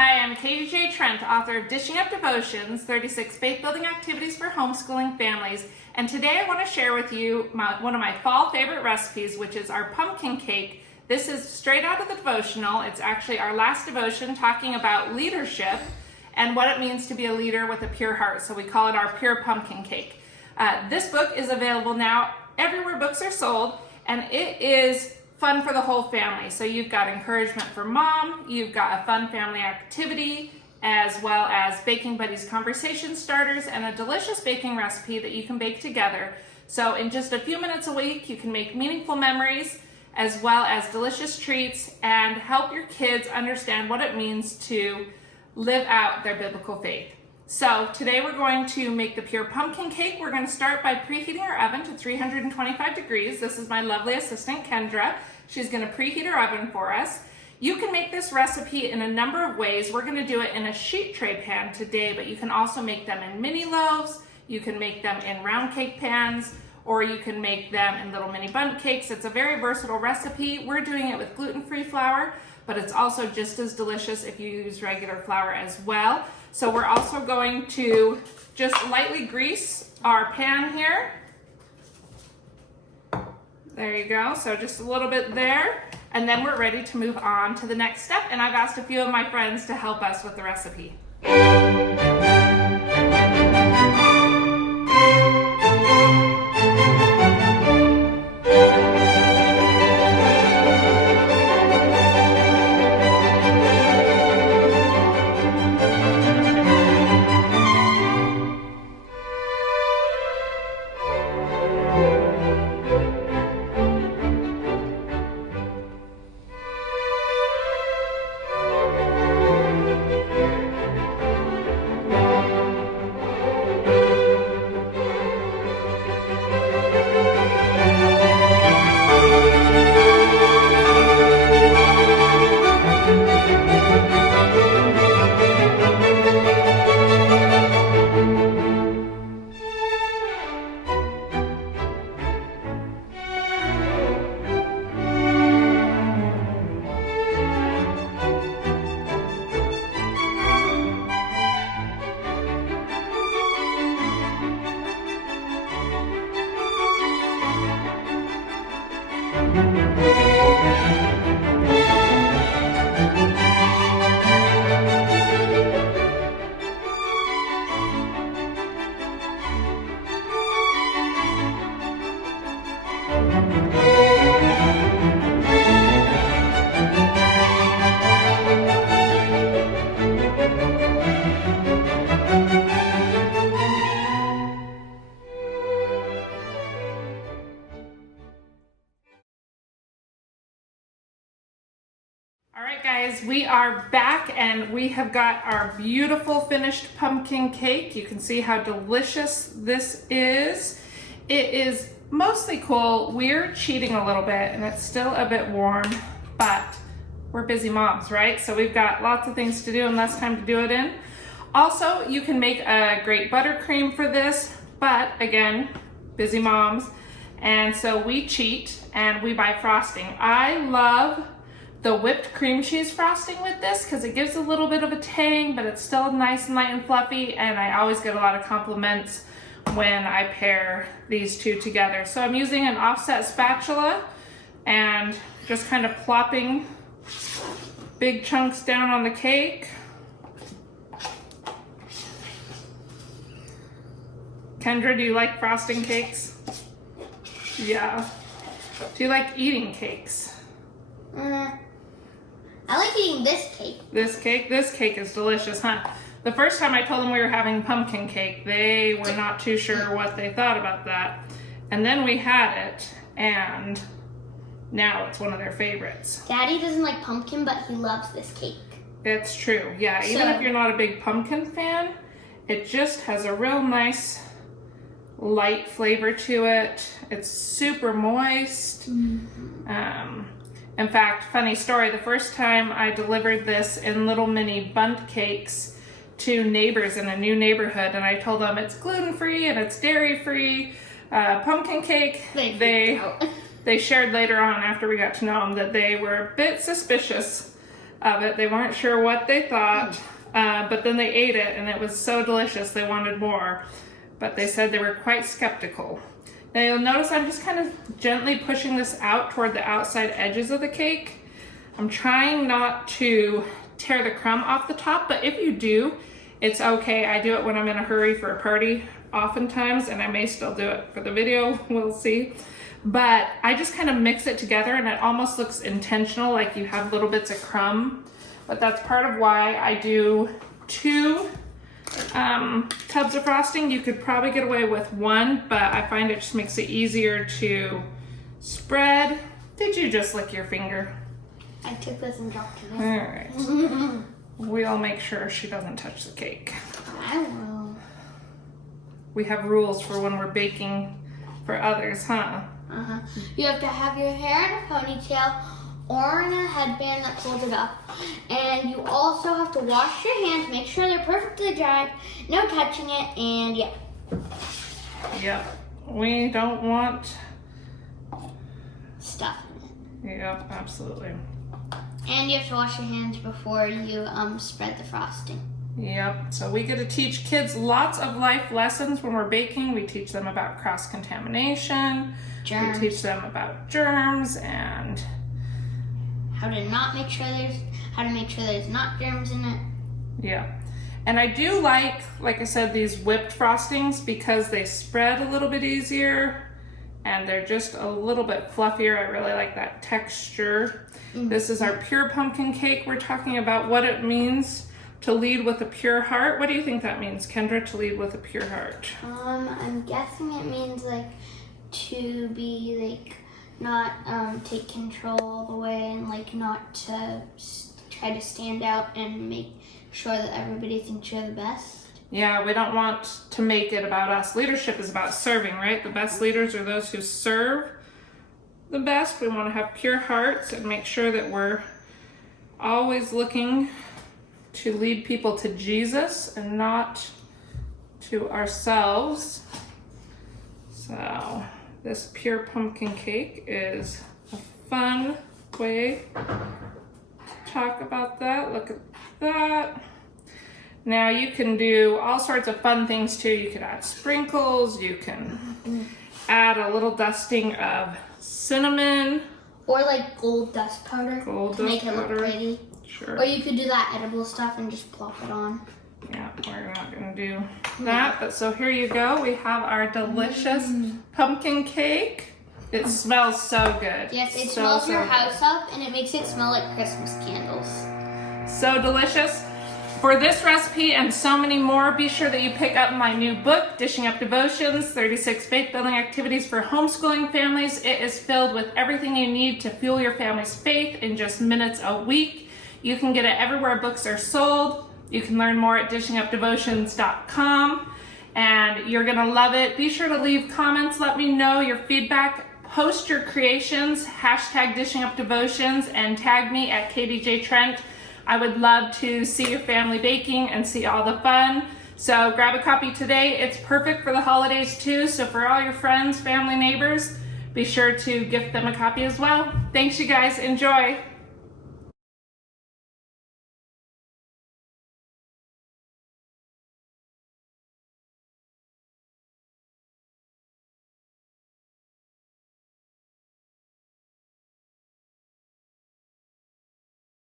Hi, I'm Katie J. Trent, author of Dishing Up Devotions, 36 Faith-Building Activities for Homeschooling Families. And today I want to share with you one of my fall favorite recipes, which is our pumpkin cake. This is straight out of the devotional. It's actually our last devotion talking about leadership and what it means to be a leader with a pure heart. So we call it our Pure Pumpkin Cake. This book is available now everywhere books are sold, and it is fun for the whole family. So you've got encouragement for mom, you've got a fun family activity, as well as Baking Buddies conversation starters and a delicious baking recipe that you can bake together. So in just a few minutes a week, you can make meaningful memories as well as delicious treats and help your kids understand what it means to live out their biblical faith. So today we're going to make the pure pumpkin cake. We're going to start by preheating our oven to 325 degrees. This is my lovely assistant, Kendra. She's going to preheat her oven for us. You can make this recipe in a number of ways. We're going to do it in a sheet tray pan today, but you can also make them in mini loaves. You can make them in round cake pans, or you can make them in little mini bundt cakes. It's a very versatile recipe. We're doing it with gluten-free flour, but it's also just as delicious if you use regular flour as well. So we're also going to just lightly grease our pan here. There you go, so just a little bit there. And then we're ready to move on to the next step. And I've asked a few of my friends to help us with the recipe. All right, guys, we are back and we have got our beautiful finished pumpkin cake. You can see how delicious this is. It is mostly cool. We're cheating a little bit and it's still a bit warm, but we're busy moms, right? So we've got lots of things to do and less time to do it in. Also, you can make a great buttercream for this, but again, busy moms. And so we cheat and we buy frosting. I love the whipped cream cheese frosting with this because it gives a little bit of a tang, but it's still nice and light and fluffy, and I always get a lot of compliments when I pair these two together. So I'm using an offset spatula and just kind of plopping big chunks down on the cake. Kendra, do you like frosting cakes? Yeah. Do you like eating cakes? I like eating this cake. This cake? This cake is delicious, huh? The first time I told them we were having pumpkin cake, they were not too sure what they thought about that. And then we had it, and now it's one of their favorites. Daddy doesn't like pumpkin, but he loves this cake. It's true, yeah. Even if you're not a big pumpkin fan, it just has a real nice light flavor to it. It's super moist. In fact, funny story, the first time I delivered this in little mini bundt cakes to neighbors in a new neighborhood, and I told them it's gluten-free and it's dairy-free pumpkin cake, they shared later on after we got to know them that they were a bit suspicious of it. They weren't sure what they thought, but then they ate it and it was so delicious they wanted more. But they said they were quite skeptical. Now you'll notice I'm just kind of gently pushing this out toward the outside edges of the cake. I'm trying not to tear the crumb off the top, but if you do, it's okay. I do it when I'm in a hurry for a party oftentimes, and I may still do it for the video, we'll see. But I just kind of mix it together and it almost looks intentional, like you have little bits of crumb. But that's part of why I do 2 tubs of frosting. You could probably get away with 1, but I find it just makes it easier to spread. Did you just lick your finger? I took this and dropped it. All right. We'll make sure she doesn't touch the cake. I will. We have rules for when we're baking for others, huh? Uh-huh. You have to have your hair in a ponytail or in a headband that pulls it up. And you also have to wash your hands, make sure they're perfectly dry, no touching it, and yeah. Yep. We don't want... Stuff in it. Yep, absolutely. And you have to wash your hands before you spread the frosting. Yep, so we get to teach kids lots of life lessons when we're baking. We teach them about cross-contamination. Germs. We teach them about germs and How to make sure there's not germs in it. yeah. And I do like I said, these whipped frostings because they spread a little bit easier and they're just a little bit fluffier. I really like that texture. Mm-hmm. This is our pure pumpkin cake. We're talking about what it means to lead with a pure heart. What do you think that means, Kendra, to lead with a pure heart? I'm guessing it means to be not take control all the way and not to try to stand out and make sure that everybody thinks you're the best. Yeah, we don't want to make it about us. Leadership is about serving, right? The best leaders are those who serve the best. We want to have pure hearts and make sure that we're always looking to lead people to Jesus and not to ourselves. So this pure pumpkin cake is a fun way to talk about that. Look at that. Now you can do all sorts of fun things too. You could add sprinkles, you can add a little dusting of cinnamon. Or gold dust powder to make it look pretty. Sure. Or you could do that edible stuff and just plop it on. Yeah, we're not gonna do that, but so here you go. We have our delicious pumpkin cake. It smells so good. Yes, it so, smells so your good. house up and it makes it smell like Christmas candles. So delicious. For this recipe and so many more, be sure that you pick up my new book, Dishing Up Devotions, 36 Faith Building Activities for Homeschooling Families. It is filled with everything you need to fuel your family's faith in just minutes a week. You can get it everywhere books are sold. You can learn more at dishingupdevotions.com, and you're gonna love it. Be sure to leave comments, let me know your feedback, post your creations, hashtag dishingupdevotions, and tag me at KDJ Trent. I would love to see your family baking and see all the fun. So grab a copy today. It's perfect for the holidays too. So for all your friends, family, neighbors, be sure to gift them a copy as well. Thanks you guys, enjoy.